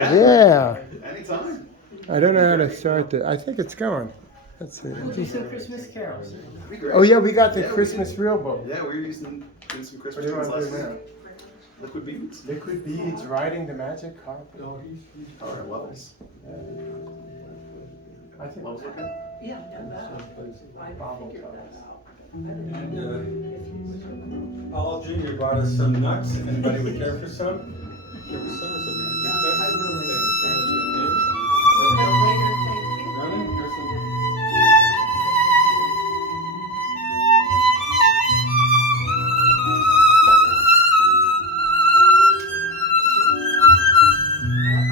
Yeah. Anytime. I don't know how to start it. I think it's going. Let's see. We'll do some Christmas carols. That'd be great. Oh yeah, we got the Yeah, we Christmas did. real book. Yeah, we were doing some What Christmas do you tunes want to last do week. now? Liquid beads. Liquid beads riding the magic carpet. All right, levels. I think Levels are good. Yeah, and that, I Bobble figured toes. that out. And Paul Jr. brought us some nuts. Anybody would care for some? Care for some? It's a big expensive. I will later. Say- But later, thank you. Ronan, here's some.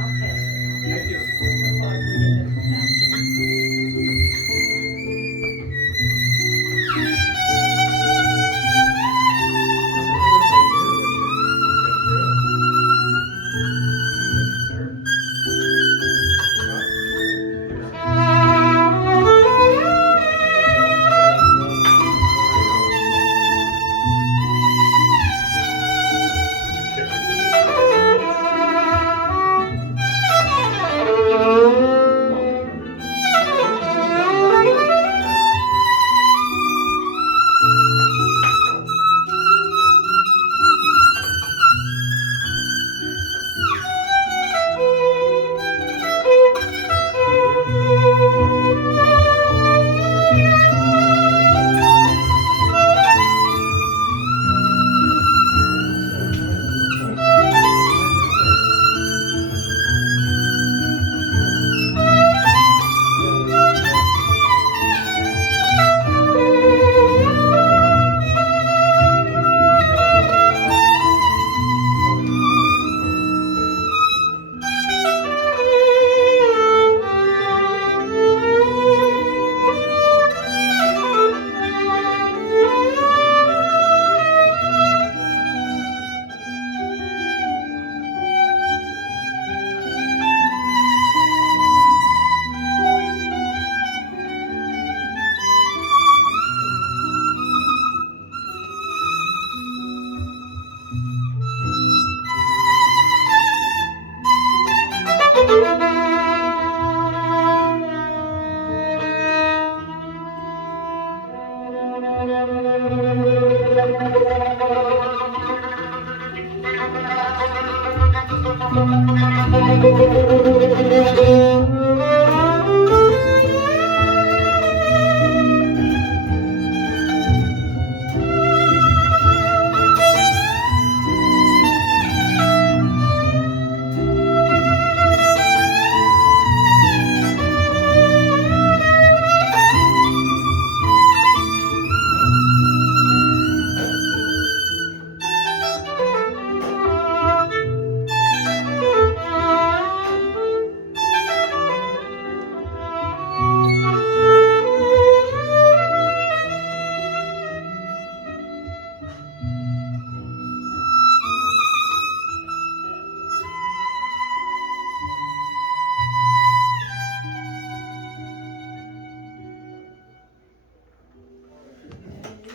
I'll pass it on. Thank you. I'll probably need it after.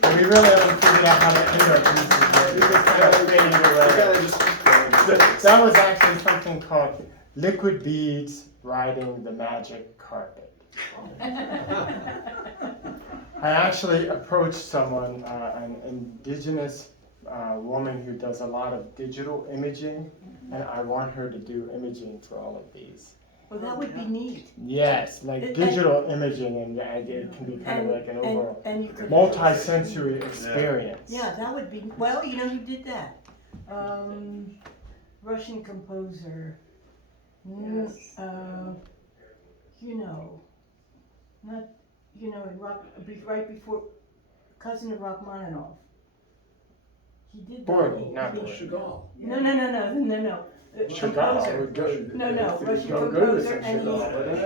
We really haven't figured out how to end our pieces yet. We just kind of faded away. That was actually something called Liquid Beads Riding the Magic Carpet. I actually approached someone, an indigenous woman who does a lot of digital imaging, and I want her to do imaging for all of these. Well, that would be neat. Yes, like And- digital imaging, and it can be kind of like an overall And you could. multi-sensory experience. Yeah, that would be, well, you know who did that? Russian composer. Yes. You know, not, you know, in right before, cousin of Rachmaninoff. He did that. Borden, He- not he- Borden. Chagall. No. Chagall Composer. would go. No, Russian go good with composer, some and Chagall, he, wouldn't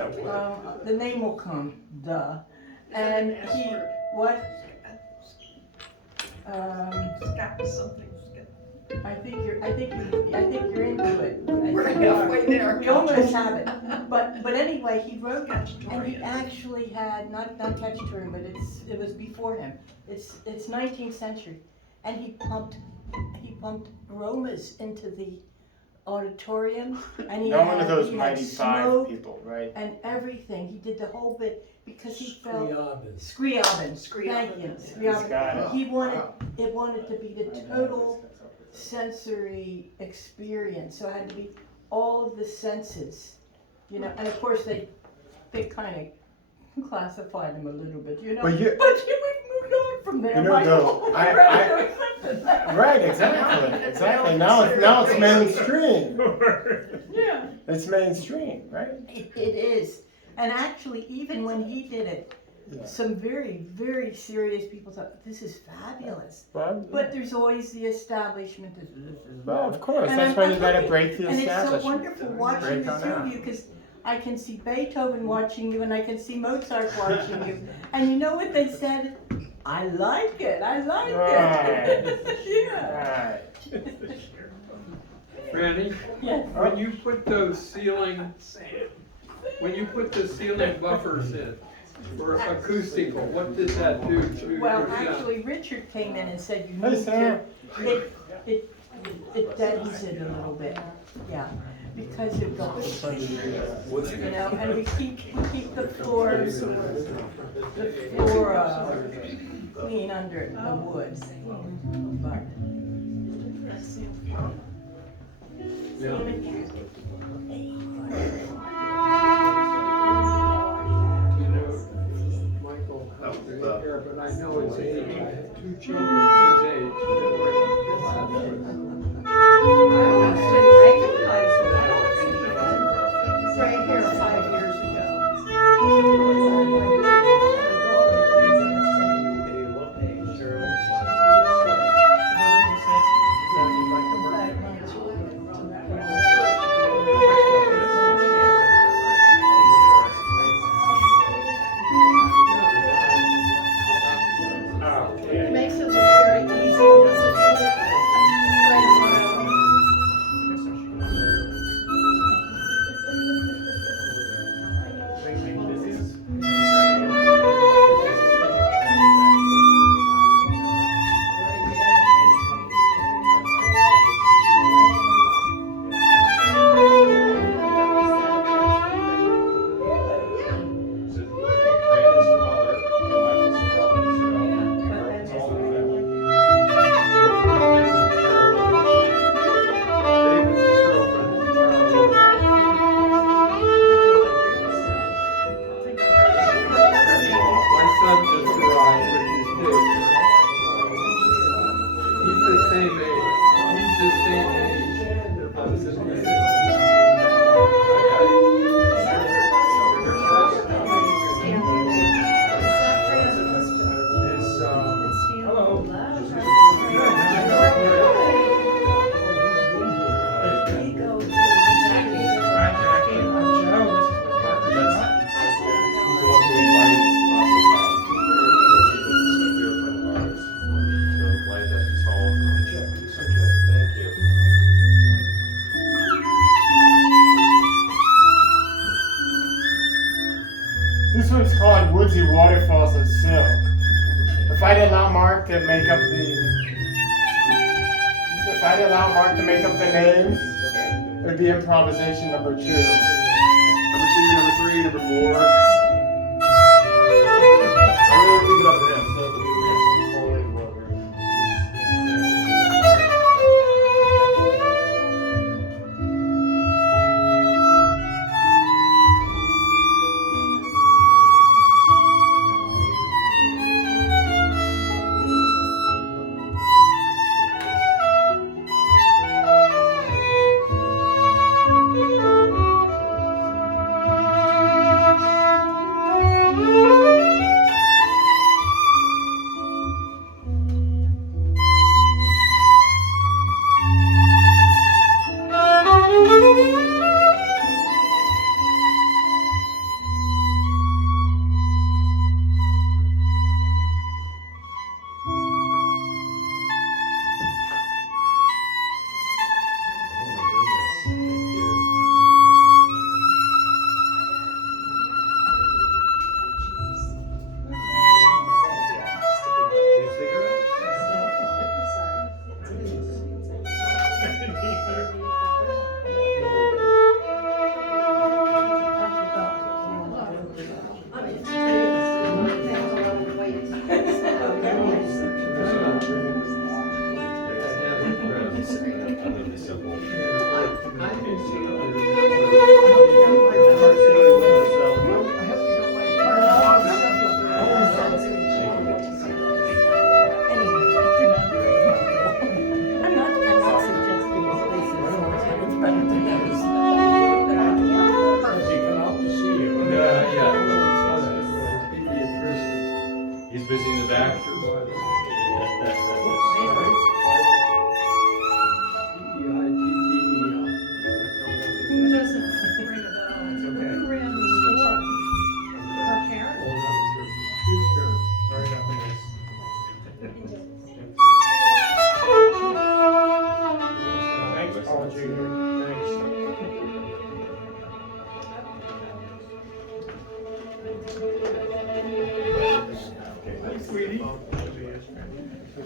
it? the name will come, duh. And he, what? Scott something. I think you're into it. I We're think you are. halfway there. We almost have it, but anyway, he wrote, and he Cacciatorian. actually had, not Cacciatorian, but it was before him. It's 19th century, and he pumped aromas into the auditorium, and he Not one of had, those he had mighty five smoke people, right? and everything. He did the whole bit because he felt Scriabin. Scriabin. Thank you, He's Scriabin. got it. He wanted it wanted to be the total sensory experience. So it had to be all of the senses, you know. And of course they kind of classified him a little bit, you know. But you- we've moved on from there. You know, Michael. though, Right, exactly. Now it's mainstream. Yeah. It's mainstream, right? It is. And actually, even when he did it, Yeah. some very, very serious people thought, this is fabulous. Well, But there's always the establishment. This is well, of course. And That's I'm- why I'm you gotta looking- break the And it's so establishment. wonderful watching Break the on two of out. you, because I can see Beethoven watching you and I can see Mozart watching you. And you know what they said? I like it, I like it. Yeah. Right. Franny, Yes. when you put those ceiling, when you put the ceiling buffers in for acoustical, what did that do to Well, your sound? actually, Richard came in and said you Hey, need to, Sam. it deadens it a little bit, yeah, because it goes, you know, and we keep the floor clean under the wood, but. You know, Michael hasn't been here, but I know his age. I have two children his age that were in class with him. I almost didn't recognize him. Right here 5 years ago. It makes it look very easy, doesn't it? My son just arrived with his daycare. He's the same age. He's the same age that was in the He's the one who invited us to come. He's a dear friend of ours. So glad that he's home. Thank you. This one's called Woodsy Waterfalls of Silk. If I'd allow Mark to make up the names, it'd be improvisation number 2. Number 2, number 3, number 4. I really leave it up to him.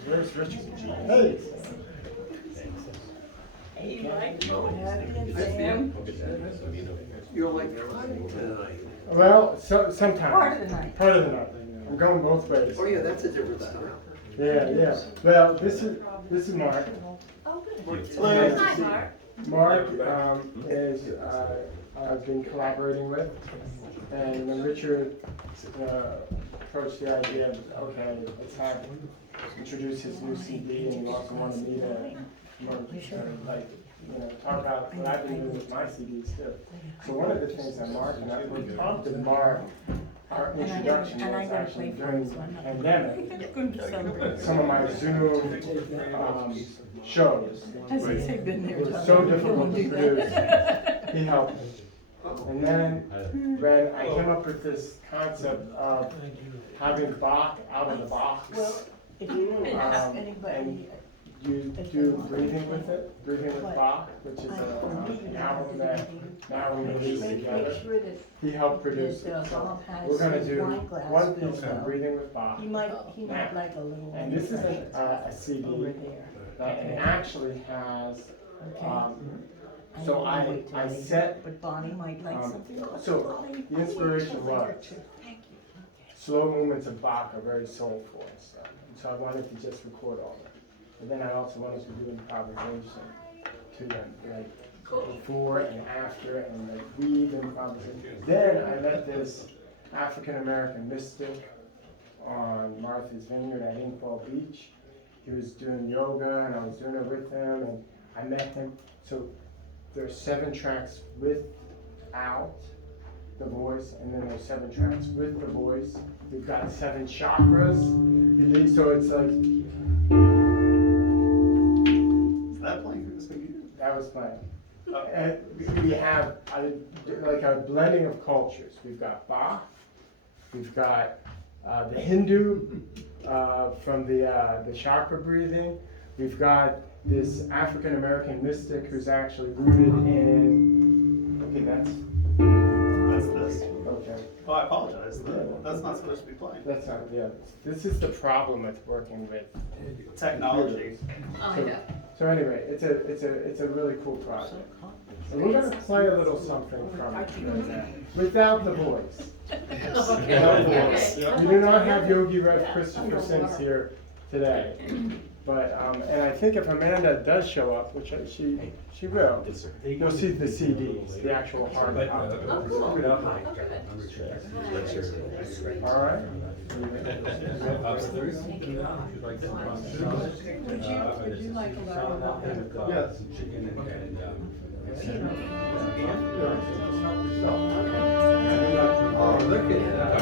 Where's Richard? Hey. Hey, Mike. Sam. You're like driving tonight. Well, sometimes. Part of the night. Part of the night. I'm going both ways. Oh, yeah, that's a different style. Yeah. Well, this is Mark. Oh, good. Hi, Mark. Mark is I've been collaborating with, and when Richard approached the idea of okay, let's introduce his new CD, and he also wanted me to like talk about what I've been doing with my CDs too. So one of the things that Mark and I we talked to Mark. Our introduction was actually during the pandemic. Some of my Zoom shows were so difficult to produce. He helped me. And then when I came up with this concept of having Bach out of the box, Well, if you ask and anybody, you do breathing with it, breathing with Bach, which is an album that now we release together. make sure that He helped produce it. Bob has We're gonna his do wine glass one filled piece up. of breathing with Bach. He might like a little. And this is a CD over there. that it actually has, Okay. so don't wanna wait till I they- set, But Bonnie might like something. so the inspiration was Thank you. slow movements of Bach are very soulful and stuff. And so I wanted to just record all that. But then I also wanted to do improvisation to them, like before and after, and like weave improvisation. Then I met this African American mystic on Martha's Vineyard at Inkball Beach. He was doing yoga, and I was doing it with him, and I met him. So there's 7 tracks without the voice, and then there's 7 tracks with the voice. We've got 7 chakras. So it's like Is that playing through the speaker? that was my. And we have like a blending of cultures. We've got Bach. We've got the Hindu from the chakra breathing. We've got this African American mystic who's actually rooted in. Okay, That's this. okay. Oh, I apologize. That's not supposed to be playing. That's not. Yeah. This is the problem with working with Technology. So anyway, it's a really cool project. And we're gonna play a little something from it right now, without the voice. Without the voice. We do not have Yogi Rev Christopher Sims here today, but and I think if Amanda does show up, which she will, you'll see the CDs, the actual hard copy. All right. Upstairs. Would you like a lot of Yes. Chicken and Oh, look at that.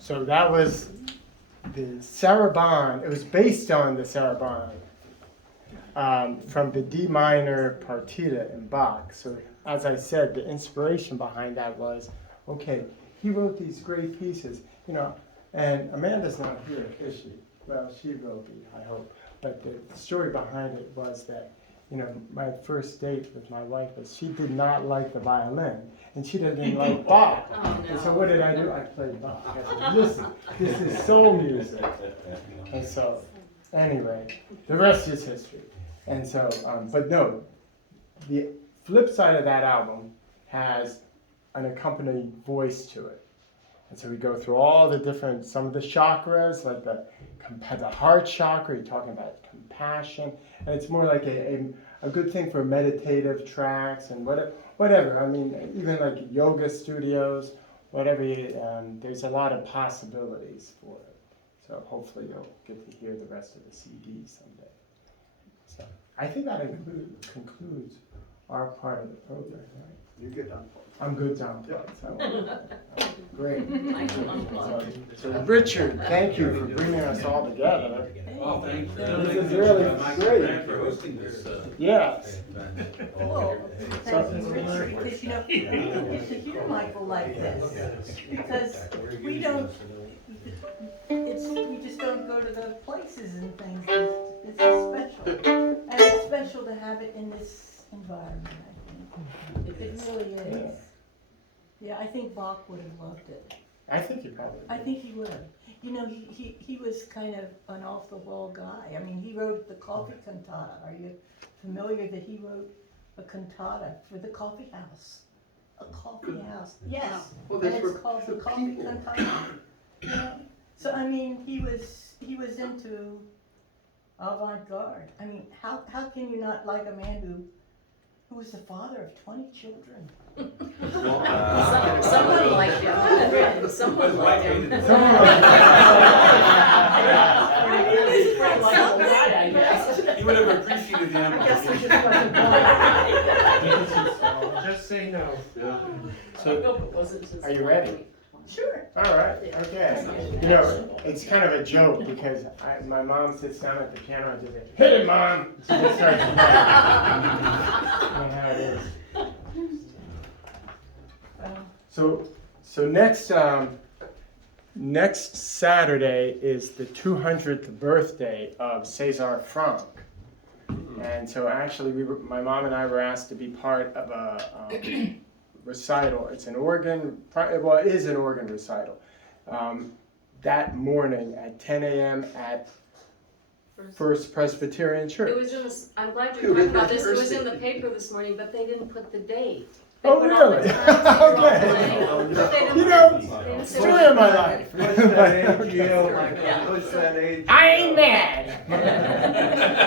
So that was the Sarabande. It was based on the Sarabande from the D minor partita in Bach. So as I said, the inspiration behind that was, okay, he wrote these great pieces, you know, and Amanda's not here, is she? Well, she will be, I hope. But the story behind it was that, you know, my first date with my wife was she did not like the violin, and she didn't like Bach. Oh, And so what did I do? I played Bach. I said, listen, this is soul music. And so, anyway, the rest is history. And so, but no, the flip side of that album has an accompanying voice to it. And so we go through all the different, some of the chakras, like the heart chakra, you're talking about compassion, and it's more like a good thing for meditative tracks and whatever. I mean, even like yoga studios, whatever, there's a lot of possibilities for it. So hopefully you'll get to hear the rest of the CD someday. So I think that concludes our part of the program, right? You get done. I'm good, John. So, great. So Richard, thank you for bringing us all together. Oh, thank you. This is really great. For hosting this. Yes. Well, thank you, Richard, because you know, we don't get to hear Michael like this, because we don't, we just don't go to the places and things. It's special, and it's special to have it in this environment, I think. It really is. Yeah, I think Bach would have loved it. I think you probably. I think he would have. You know, he was kind of an off-the-wall guy. I mean, he wrote the coffee cantata. Are you familiar that he wrote a cantata for the coffee house? A coffee house, yes. Well, And that's it's for called the the coffee people. cantata. You know? So, I mean, he was into avant-garde. I mean, how can you not like a man who was the father of 20 children? Someone liked it. Someone liked it. He would have appreciated the amplification. Just say no. So, are you ready? Sure. All right, okay. You know, it's kind of a joke because my mom sits down at the piano and just says, "Hit it, Mom!" She just starts playing. You know how it is. So next Saturday is the 200th birthday of César Franck. And so actually my mom and I were asked to be part of a recital. It's an organ, well, it is an organ recital. That morning at 10 a.m. at First Presbyterian Church. It was in the, I'm glad you're talking about this, it was in the paper this morning, but they didn't put the date. They Oh, put all the really? times they were Okay. playing, but they didn't You put- know, they didn't say story when. of my life. What's that age, Gil? What's that age? I ain't mad.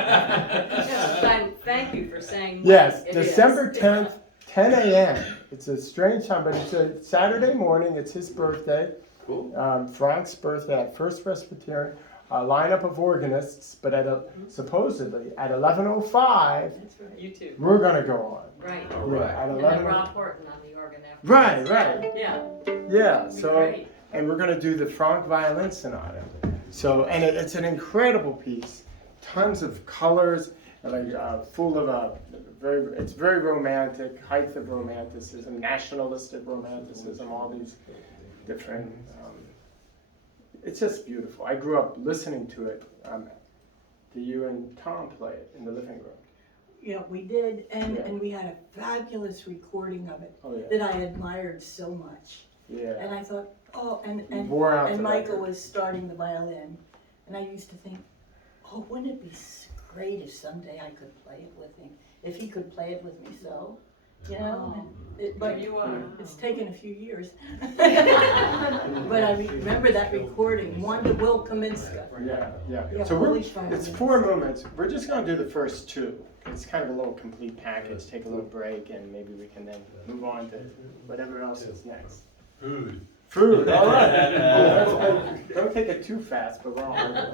Yes, thank you for saying. Yes, it December is. 10th, 10 a.m. It's a strange time, but it's a Saturday morning. It's his birthday. Cool. Frank's birthday at First Presbyterian. A lineup of organists, but supposedly at 11:05, That's right. You too. we're gonna go on. Right. All Yeah, right. at And 11. then Rob Horton on the organ after. Right, right. Yeah. Yeah. It'd be So, great. and we're gonna do the Franck Violin Sonata. So, and it's an incredible piece. Tons of colors, like full of it's very romantic, height of romanticism, nationalistic romanticism, all these different. It's just beautiful. I grew up listening to it. Do you and Tom play it in the living room? Yeah, we did, and we had a fabulous recording of it Oh yeah. that I admired so much. Yeah. And I thought, oh, and Wore out and the Michael record. was starting the violin, and I used to think, oh, wouldn't it be great if someday I could play it with him, if he could play it with me, so, you know. Oh. But Here you are. it's taken a few years. But I remember that recording, one to Will Kaminska. Yeah, yeah. Yeah, So Polish violin. it's 4 movements. We're just gonna do the first 2. It's kind of a little complete package. Take a little break, and maybe we can then move on to whatever else is next. Food. Food. All right. Don't take it too fast, but we're all right.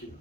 Thank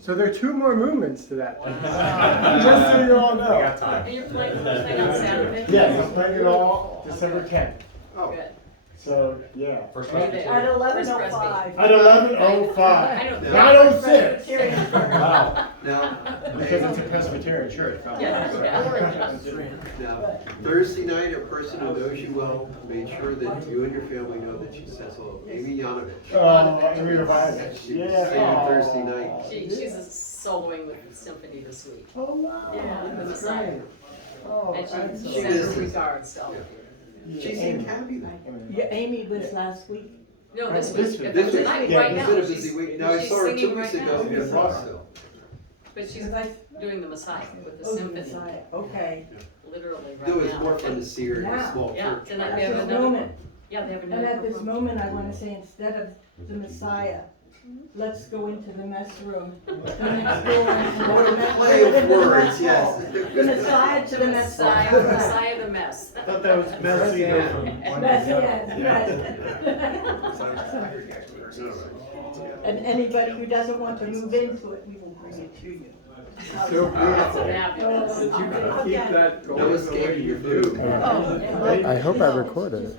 So there are two more movements to that. Just so you all know. I got time. Are you playing on Saturday? Yes, I'm playing it all December 10th. Good. So, yeah. First Are you Presbyterian. there? At First 11:05. At 11:05. I don't- Not 06. Wow. Now, Because it's a Presbyterian church. Yeah, now, Thursday night, a person who knows you well made sure that you and your family know that she says hello. Amy Yanovich. Oh, Amy Revival. She was Yeah. singing Thursday night. She's a soloing with the symphony this week. Oh, wow. Yeah, the That's Messiah. great. Oh, And she excellent. She sent her listens. regards to all of you. She seemed happy though. Yeah, Amy was last week. No, this This week, week. This week, tonight, yeah, right it's now. been a she's- busy week. Now, I she's saw her 2 singing weeks right ago now. in Rossville. But she's doing the Messiah with the Oh, the symphony, Messiah, okay. literally It right was now. more fun to see her in a Yeah. small Yeah, church. tonight we At have this another moment, one. Yeah, they have and another at this performance. moment, I wanna say instead of the Messiah, let's go into the mess room. Next door and What a the play of mess words, hall. yes. The Messiah to the mess hall. Messiah, Messiah the mess. I thought that was messy. That's it, And anybody who doesn't want to move into it, we will bring it to you. So beautiful. Fabulous. That you can keep that going No the way escaping you your food. do. Oh, I hope I recorded it.